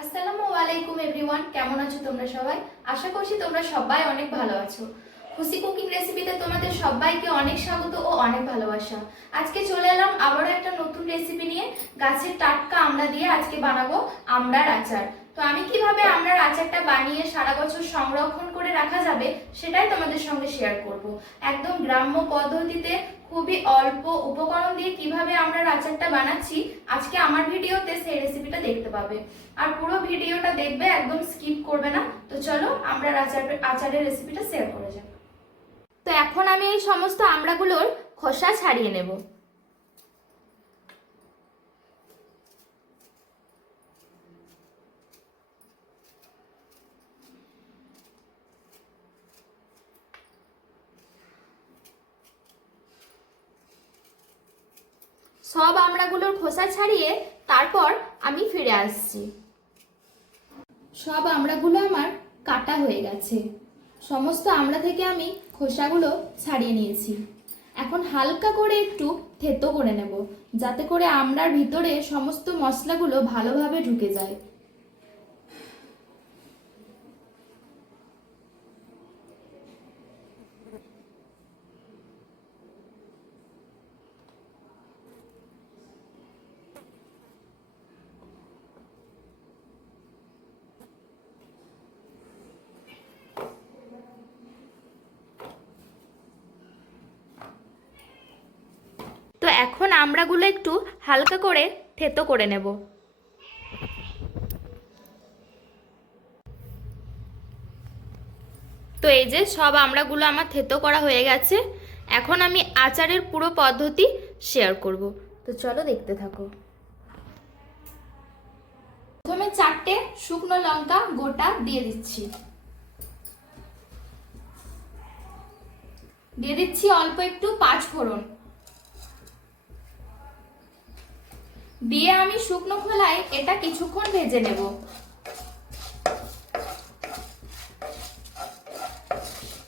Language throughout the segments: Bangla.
আসসালামু আলাইকুম এভরিওয়ান, কেমন আছো তোমরা সবাই? আশা করছি তোমরা সবাই অনেক ভালো আছো। খুশি কুকিং রেসিপিতে তোমাদের সবাইকে অনেক স্বাগত ও অনেক ভালোবাসা। আজকে চলে এলাম আবারও একটা নতুন রেসিপি নিয়ে। গাছের টাটকা আমড়া দিয়ে আজকে বানাবো আমড়ার আচার। তো আমি কিভাবে আমড়ার আচারটা বানিয়ে সারা বছর সংরক্ষণ করে রাখা যাবে সেটাই তোমাদের সঙ্গে শেয়ার করব। একদম গ্রাম্য পদ্ধতিতে খুবই অল্প উপকরণ দিয়ে কিভাবে আমড়ার আচারটা বানাচ্ছি আজকে আমার ভিডিওতে সেই রেসিপিটা দেখতে পাবে। আর পুরো ভিডিওটা দেখবে, একদম স্কিপ করবে না। তো চলো আমড়ার আচারের রেসিপিটা শেয়ার করা যাক। তো এখন আমি এই সমস্ত আমড়াগুলোর খোসা ছাড়িয়ে নেব। সব আমড়াগুলোর খোসা ছাড়িয়ে তারপর আমি ফিরে আসছি। সব আমড়াগুলো আমার কাটা হয়ে গেছে। সমস্ত আমড়া থেকে আমি খোসাগুলো ছাড়িয়ে নিয়েছি। এখন হালকা করে একটু থেতো করে নেব, যাতে করে আমড়ার ভিতরে সমস্ত মশলাগুলো ভালোভাবে ঢুকে যায়। তো এখন আমড়াগুলো একটু হালকা করে থেতো করে নেব। তো এই যে সব আমড়াগুলো আমার থেতো করা হয়ে গেছে। এখন আমি আচারের পুরো পদ্ধতি শেয়ার করব। তো চলো দেখতে থাকো। প্রথমে 4টে শুকনো লঙ্কা গোটা দিয়ে দিচ্ছি। দিয়ে দিচ্ছি অল্প একটু 5 ফোড়ন। দিয়ে আমি শুকনো খোলায় এটা কিছুক্ষণ ভেজে নেব।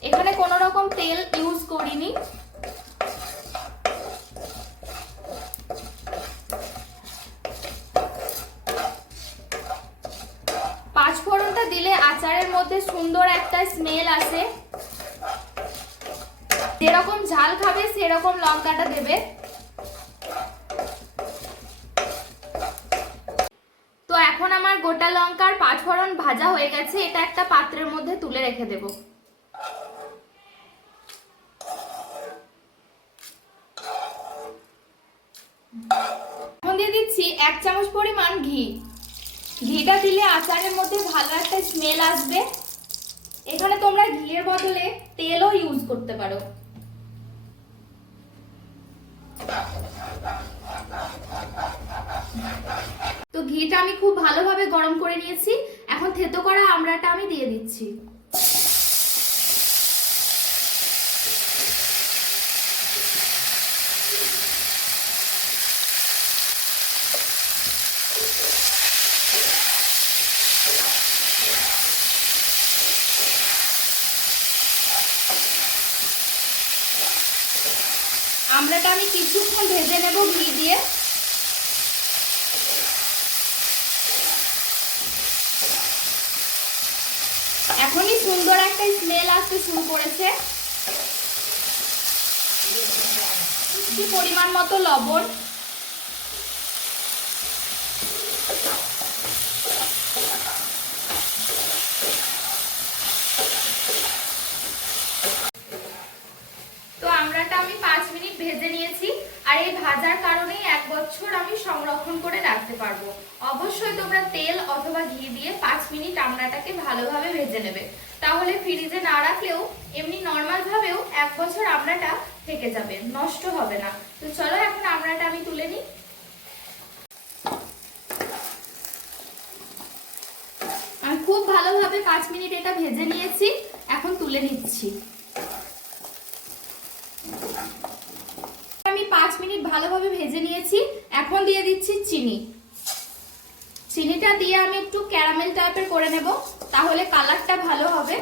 এখানে কোনো রকম তেল ইউজ করিনি। পাঁচ ফোড়নটা দিলে আচারের মধ্যে সুন্দর একটা স্মেল আসে। যেরকম ঝাল খাবে সেরকম লঙ্কাটা দেবে। তো এখন আমার গোটা লঙ্কার 5 ফোড়ন ভাজা হয়ে গেছে। এটা একটা পাত্রের মধ্যে তুলে রেখে দেব। এখন দিয়ে দিচ্ছি 1 চামচ পরিমাণ ঘি। ঘিটা দিলে আচারের মধ্যে ভালো একটা স্মেল আসবে। এখানে তোমরা ঘিয়ের বদলে তেলও ইউজ করতে পারো। তো ঘিটা আমি খুব ভালোভাবে গরম করে নিয়েছি। এখন থেতো করা আমড়াটা আমি দিয়ে দিচ্ছি। আমড়াটা আমি কিছুক্ষণ ভেজে নেব ঘি দিয়ে। এখনই সুন্দর একটা স্মেল আসতে শুরু করেছে। পরিমাণ মতো লবণ, তো আমড়াটা আমি 5 মিনিট ভেজে নিয়েছি। আর এই ভাজার কারণেই 1 বছর আমি সংরক্ষণ করে রাখতে পারবো। অবশ্যই তোমরা তেল অথবা ঘি দিয়ে 5 মিনিট আমড়াটাকে ভালোভাবে ভেজে নেবে, তাহলে ফ্রিজে না রাখলেও এমনি নর্মাল ভাবেও 1 বছর আমড়াটা থেকে যাবে, নষ্ট হবে না। তো চলো এখন আমড়াটা আমি তুলে নিই। আমি খুব ভালোভাবে 5 মিনিট এটা ভেজে নিয়েছি। এখন তুলে নিচ্ছি। আমি 5 মিনিট ভালোভাবে ভেজে নিয়েছি। এখন দিয়ে দিচ্ছি চিনি। চিনিটা দিয়ে আমি একটু ক্যারামেল টাইপের করে নেব, তাহলে কালারটা ভালো হবে।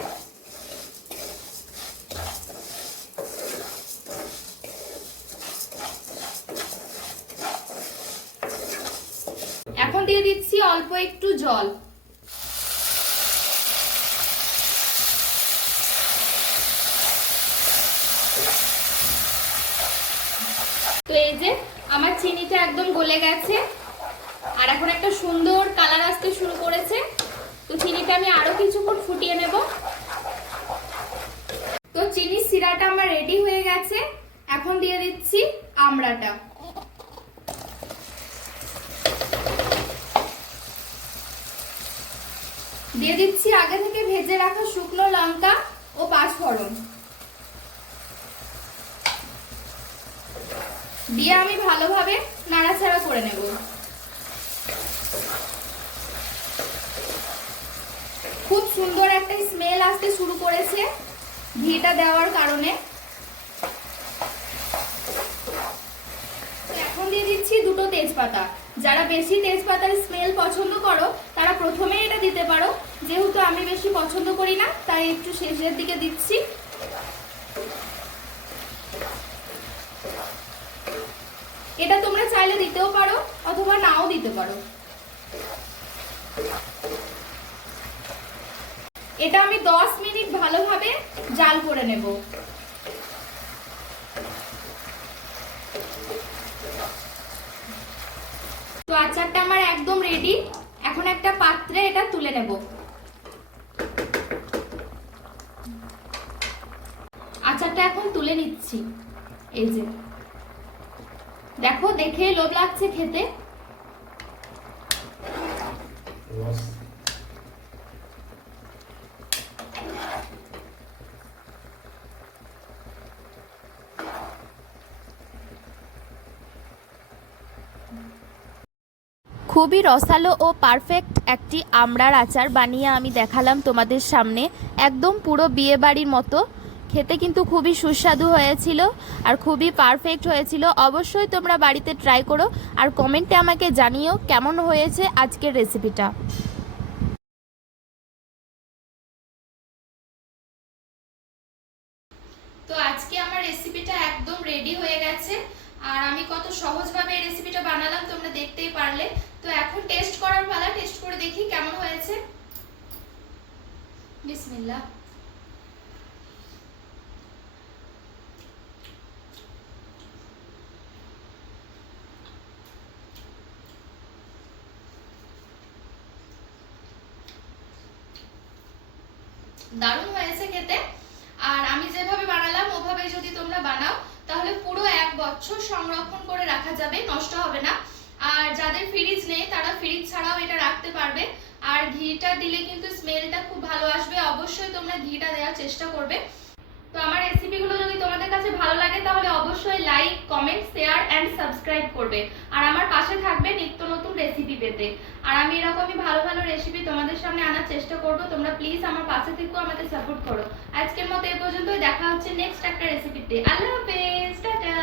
এখন দিয়ে দিচ্ছি অল্প একটু জল। তো এই যে আমার চিনিটা একদম গলে গেছে আর এখন একটা সুন্দর কালার আসতে শুরু করেছে। তো চিনিটা আমি আরো কিছুক্ষণ ফুটিয়ে নেব। তো চিনির সিরাটা আমার রেডি হয়ে গেছে। এখন দিয়ে দিচ্ছি আমড়াটা। দিয়ে দিচ্ছি আগে থেকে ভেজে রাখা শুকনো লঙ্কা ও পাঁচফোড়ন। দিয়ে আমি ভালোভাবে নাড়াচাড়া করে নেব। খুব সুন্দর একটা স্মেল আসতে শুরু করেছে ঘিটা দেওয়ার কারণে। এখন দিয়ে দিচ্ছি দুটো তেজপাতা। যারা বেশি তেজপাতার স্মেল পছন্দ করো তারা প্রথমেই এটা দিতে পারো, যেহেতু আমি বেশি পছন্দ করি না তাই একটু শেষের দিকে দিচ্ছি। এটা তোমরা চাইলে দিতেও পারো অথবা নাও দিতে পারো। এটা আমি 10 মিনিট ভালোভাবে জাল করে নেব। তো আচারটা আমার একদম রেডি। এখন একটা পাত্রে এটা তুলে নেব। আচারটা এখন তুলে নিচ্ছি। এই যে দেখো, দেখে লোভ লাগছে খেতে। খুবই রসালো ও পারফেক্ট একটি আমড়ার আচার বানিয়ে আমি দেখালাম তোমাদের সামনে। একদম পুরো বিয়ে বাড়ির মতো খেতে, কিন্তু খুবই সুস্বাদু হয়েছিল আর খুবই পারফেক্ট হয়েছিল। অবশ্যই তোমরা বাড়িতে ট্রাই করো আর কমেন্টে আমাকে জানিও কেমন হয়েছে আজকের রেসিপিটা। তো আজকে আমার রেসিপিটা একদম রেডি হয়ে গেছে আর আমি কত সহজভাবে এই রেসিপিটা বানালাম তোমরা দেখতেই পারলে। তো এখন টেস্ট করার পালা। টেস্ট করে দেখি কেমন হয়েছে। বিসমিল্লাহ। দারুণ হয়েছে খেতে। আর আমি যেভাবে বানালাম ওভাবে যদি তোমরা বানাও তাহলে পুরো 1 বছর সংরক্ষণ করে রাখা যাবে, নষ্ট হবে না। আর যাদের ফ্রিজ নেই তারা ফ্রিজ ছাড়াও এটা রাখতে পারবে। আর ঘিটা দিলে কিন্তু স্মেলটা খুব ভালো আসবে। অবশ্যই তোমরা ঘিটা দেওয়ার চেষ্টা করবে। তো আমার রেসিপিগুলো যদি তোমাদের কাছে ভালো লাগে তাহলে অবশ্যই like, comment, share and subscribe করবে। আর আমার পাশে থাকবে নিত্য নতুন রেসিপি পেতে। আর আমি এরকমই ভালো ভালো রেসিপি তোমাদের সামনে আনার চেষ্টা করব। তোমরা প্লিজ আমার পাশে থেকো, আমাকে সাপোর্ট করো। আজকের মতো এই পর্যন্তই। দেখা হচ্ছে নেক্সট একটা রেসিপিতে। আল্লাহ হাফেজ, টাটা।